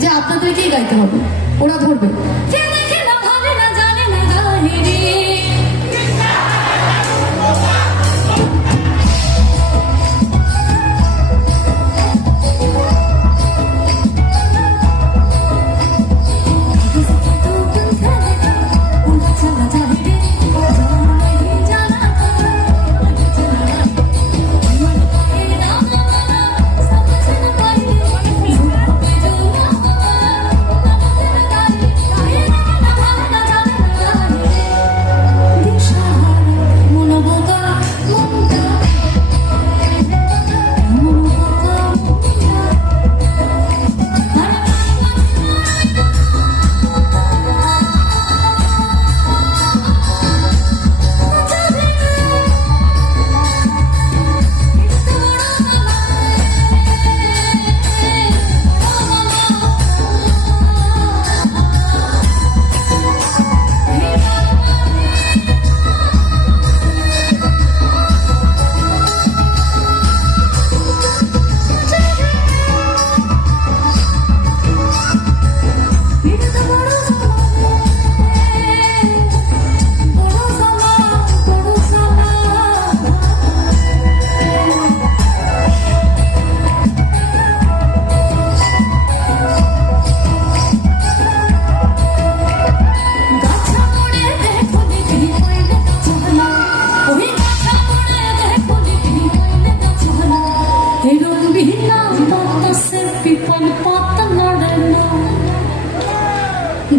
যে আপনাদেরকেই গাইতে হবে, ওরা ধরবে।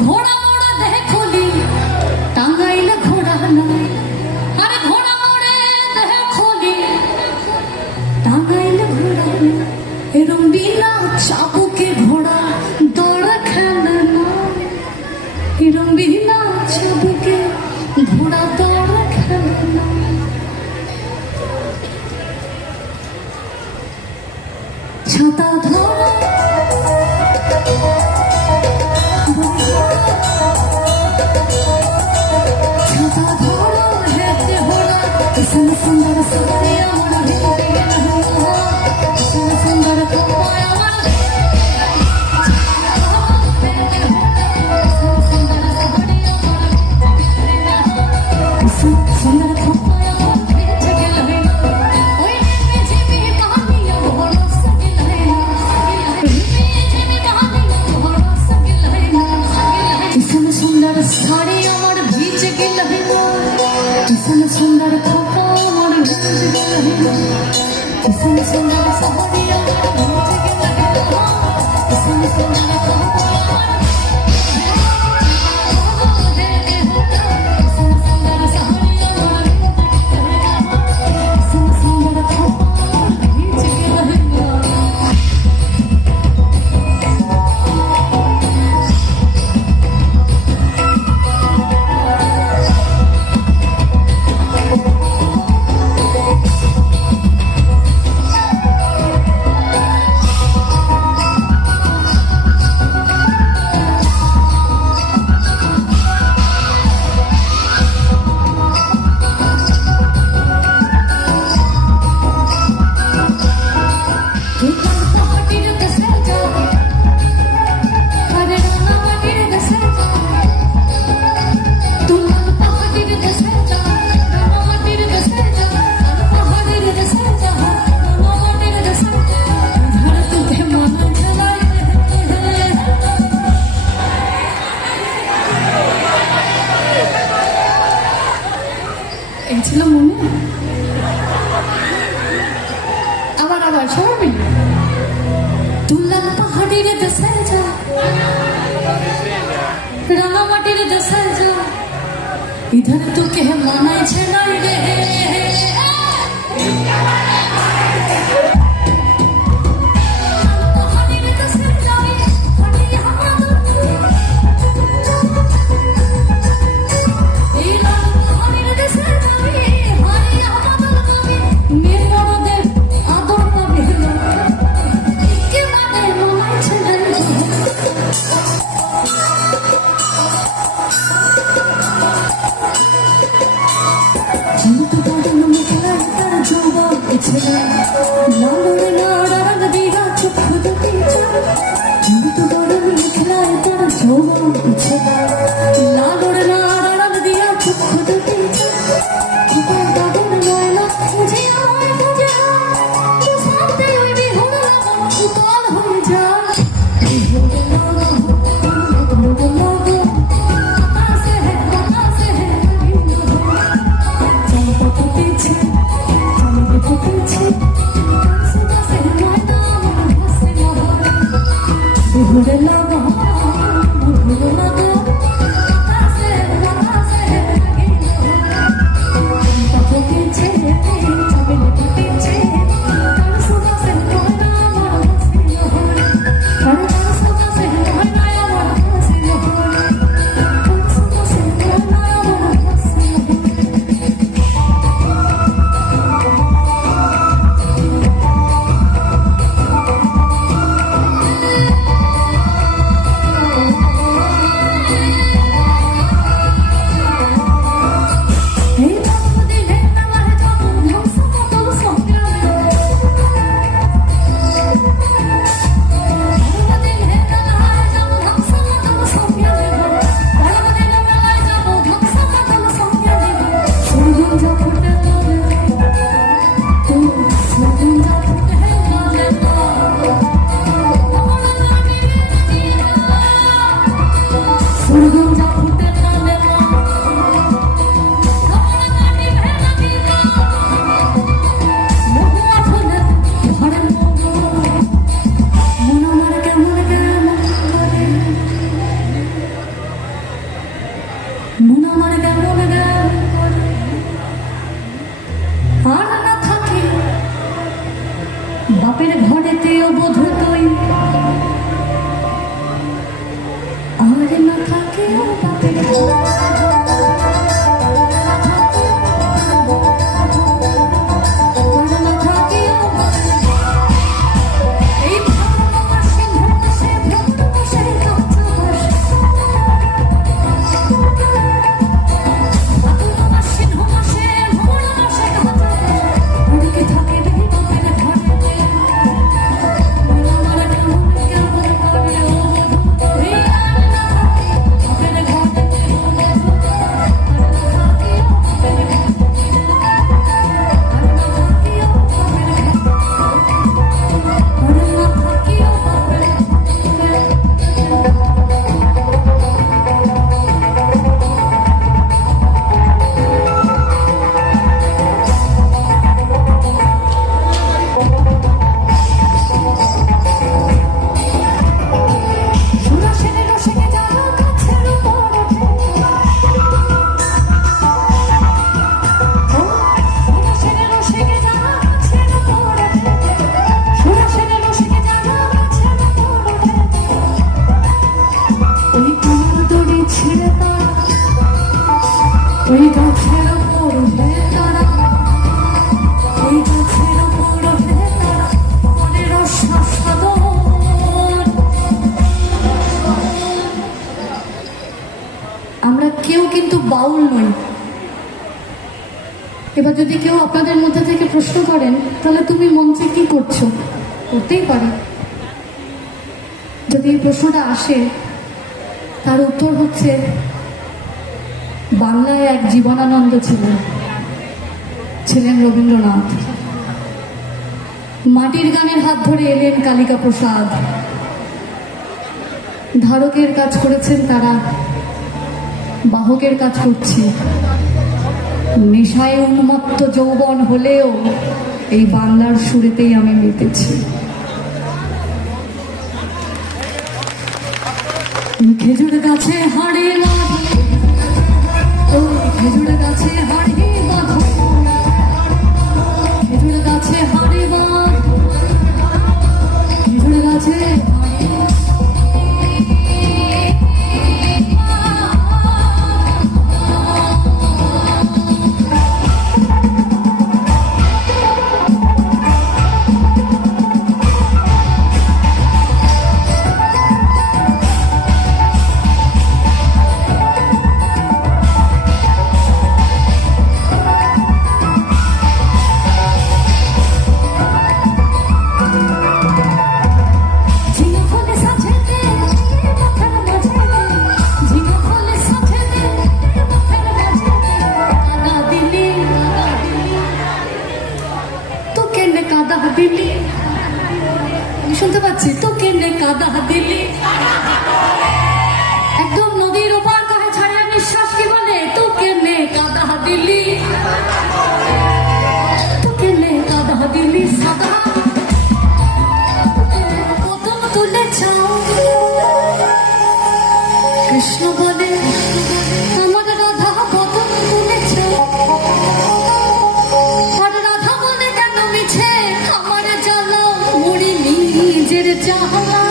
ঘোড়া মোড়া দেখলি টাঙ্গাইলে ঘোড়া নাই, আরে ঘোড়া মোড়ে দেখলি টাঙ্গাইলে ঘোড়া নাই, এরম বিনা চাবুকে ঘোড়া দৌড়া খেলে না, এরম বিনা চাবুকে ঘোড়া দৌড়া খেলে না। ছাতা ধরা सुंदर सवारी हमारा सुंदर सुंदर साड़ी हमार बीच गिल सुंदर खोपा हमार सुंदर साड़ी ছিল মনে। আবার আবার সবাই মিলে তুলার পাহাড়ির দেশে যা, রাঙামাটির দেশে যা, ইধার তোকে মানাইছে না রে। It's চক্ষু দুটি খোপার দাদুর নয়না বুঝে আমায় বুঝে বুঝাতে ওই বিহুর লাগন উতল হয়ে যায় বিহুর লাগন বিহুর লাগন আকাশে হে চম্পা ফুটেছে চম্পা ফুটেছে কাছে কাছে ময়না আমার ভাসে মহরা বিহুর লাগন বিহুর লাগন বাপের ঘরেতেও বোধ তুই আর না থাকে বাপের ওই গাছের ওপর হয়ে তারা ওই গাছের ওপর হয়ে তারা মনের সাধন আমরা কেউ কিন্তু বাউল নই। এবার যদি কেউ আপনাদের মধ্যে থেকে প্রশ্ন করেন তাহলে তুমি মঞ্চে কি করছো, করতেই পারে। যদি এই প্রশ্নটা আসে তার উত্তর হচ্ছে বাংলায় এক জীবনানন্দ ছিলেন রবীন্দ্রনাথ। মাটির গানের হাত ধরে এলেন কালিকা প্রসাদ। ধারকের কাজ করেছেন তারা, বাহকের কাজ করছি। নেশায় উন্মত্ত যৌবন হলেও এই বাংলার সুরেতেই আমি মেতেছি। খেজুর গাছে হাড়ে খেজুর গাছে হাড়ি বাঁধো, খেজুর গাছে হাড়ি বাঁধ, খেজুর গাছে কাদা দিলি। একদম নদীর ওপার কাহে ছাড়িয়া নিঃশ্বাস কি বলে, তোকে নে কাদা দিলি, তোকে নে কাদা দিলি সাদা প্রথম তুলে চাও। কৃষ্ণ বলে আমার রাধা প্রথম তুলে চাও, আর রাধা বলে কেন মিছে আমার জ্বালা মুড়ি নিজের জ্বালা।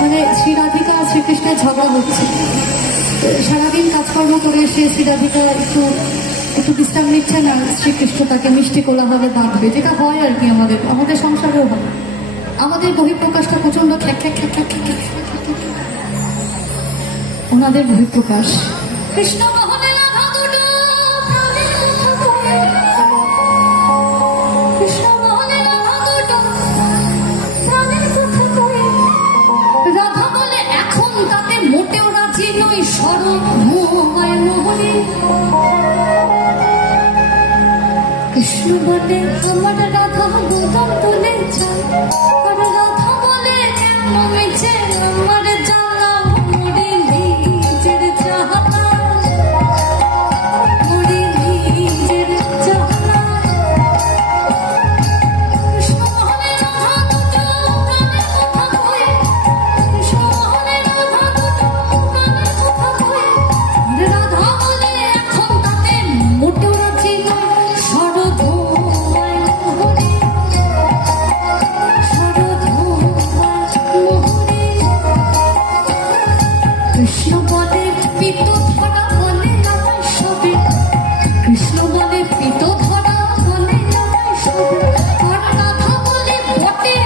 মানে শ্রী রাধিকা আর শ্রীকৃষ্ণের ঝগড়া হচ্ছে, সারাদিন কাজকর্ম করে এসে শ্রী রাধিকা একটু বিশ্রাম নিচ্ছে না, শ্রীকৃষ্ণ তাকে মিষ্টি কোলাহলে বাঁধবে, যেটা হয় আর কি আমাদের সংসারেও হয়। আমাদের বহিঃপ্রকাশটা প্রচন্ড খ্যাক খ্যাক খ্যাক খ্যাক খ্যাক, ওনাদের বহিঃপ্রকাশ কৃষ্ণ মোহনে রাধা দুটো প্রাণের কথা কয়ে, কৃষ্ণ মোহনে রাধা দুটো প্রাণের কথা কয়ে। রাধা বলে এখন তাতে মোটেও রাজি নই, স্বরূপ মোহয় মোহনে। কৃষ্ণ বলে আমার রাধা গোদাম তুলে চাই, আর রাধা বলে কেন মিছে আমার জ্বালা মুড়ি নিজের জ্বালা, মুড়ি নিজের জ্বালা। কৃষ্ণ মোহনে রাধা দুটো প্রাণের কথা কয়ে, কৃষ্ণ মোহনে রাধা দুটো প্রাণের কথা কয়ে। রাধা বলে এখন তাতে মোটেও রাজি নয়, সরধোমায় মোহনে, সরধোমায় মোহনে। কৃষ্ণ বলে পিত ধরা বলে আমায় সবে, কৃষ্ণ বলে পিত ধরা বলে আমায় সবে। আর রাধা বলে বটে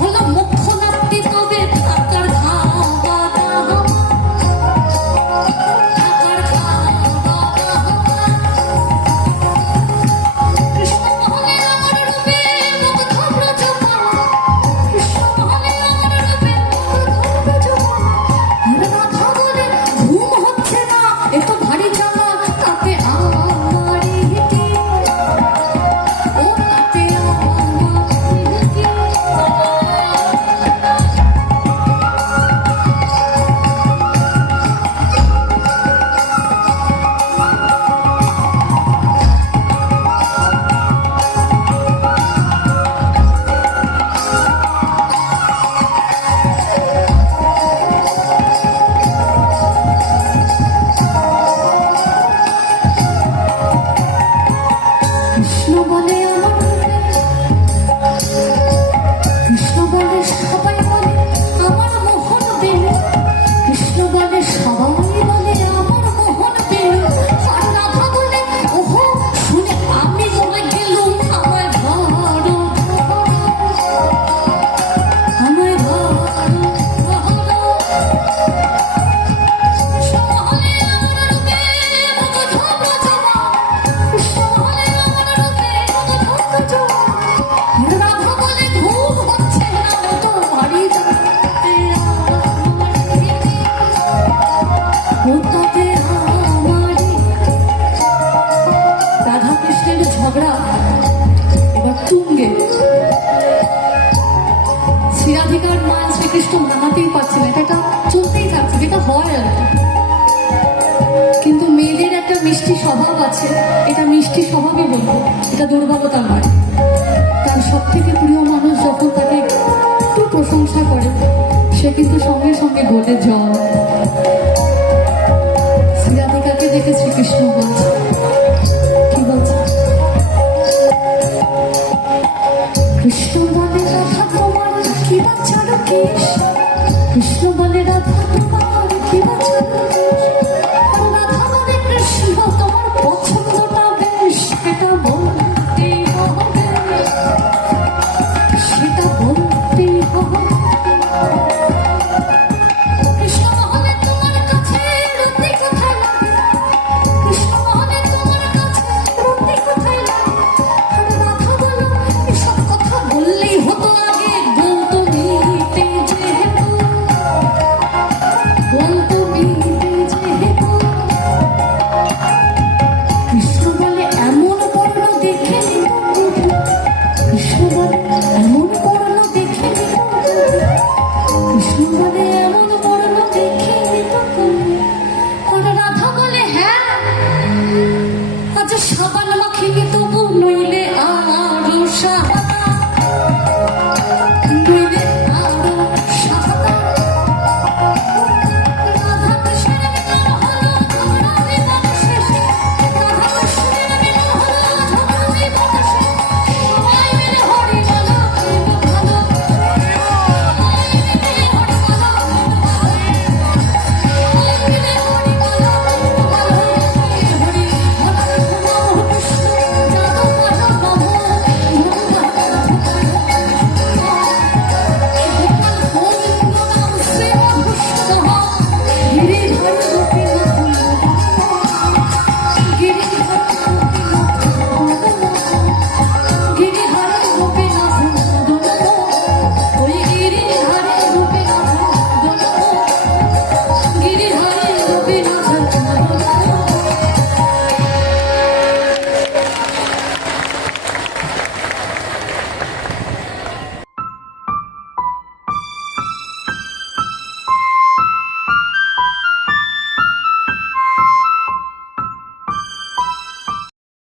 হলো মুখ্য নাপতি, তবে থাকার খাওয়া দাওয়া, থাকার খাওয়া দাওয়া। কৃষ্ণ মোহনে আমার রূপে মুগ্ধ ব্রজপালা, কৃষ্ণ মোহনে আমার রূপে মুগ্ধ ব্রজপালা। আর রাধা বলে ঘুম হচ্ছে না, এ তো ভারী জ্বালা, তাতে আমারই কি, ও তাতে আমারই কি। কৃষ্ণ বলে আমার, কৃষ্ণ বলে সবাই বলে আমার মোহন বেলু, কৃষ্ণ বলে সবাই বলে আমার মোহন বেলু। আর রাধা বলে ওহো শুনে আমি মরে গেলুম, আমায় ধরো ধরো, আমায় ধরো ধরো। কৃষ্ণ মোহনে আমার রূপে মুগ্ধ ব্রজপালা, কৃষ্ণ মোহনে আমার রূপে মুগ্ধ ব্রজপালা। আর রাধা বলে ঘুম হচ্ছে না, ও তো ভারী জ্বালা, আমারই কি, ও তাতে আমারই। রাধা কৃষ্ণের ঝগড়া এবার তুঙ্গে। শ্রী রাধিকার মা শ্রীকৃষ্ণ মানাতেই পারছে না, এটা চলতেই থাকছে, যেটা হয় আর কি। কিন্তু মেয়েদের একটা মিষ্টি স্বভাব আছে, এটা মিষ্টি স্বভাবই বলবো, এটা দুর্বলতা নয়। তার সব থেকে প্রিয় মানুষ যখন তাকে একটু প্রশংসা করে, সে কিন্তু সঙ্গে সঙ্গে গলে জল। শ্রী রাধিকাকে দেখে শ্রীকৃষ্ণ বলছে, কি বলছে, কৃষ্ণ বলে রাধা তোমার কি বাচ্চার কেশ, কৃষ্ণ বলে রাধা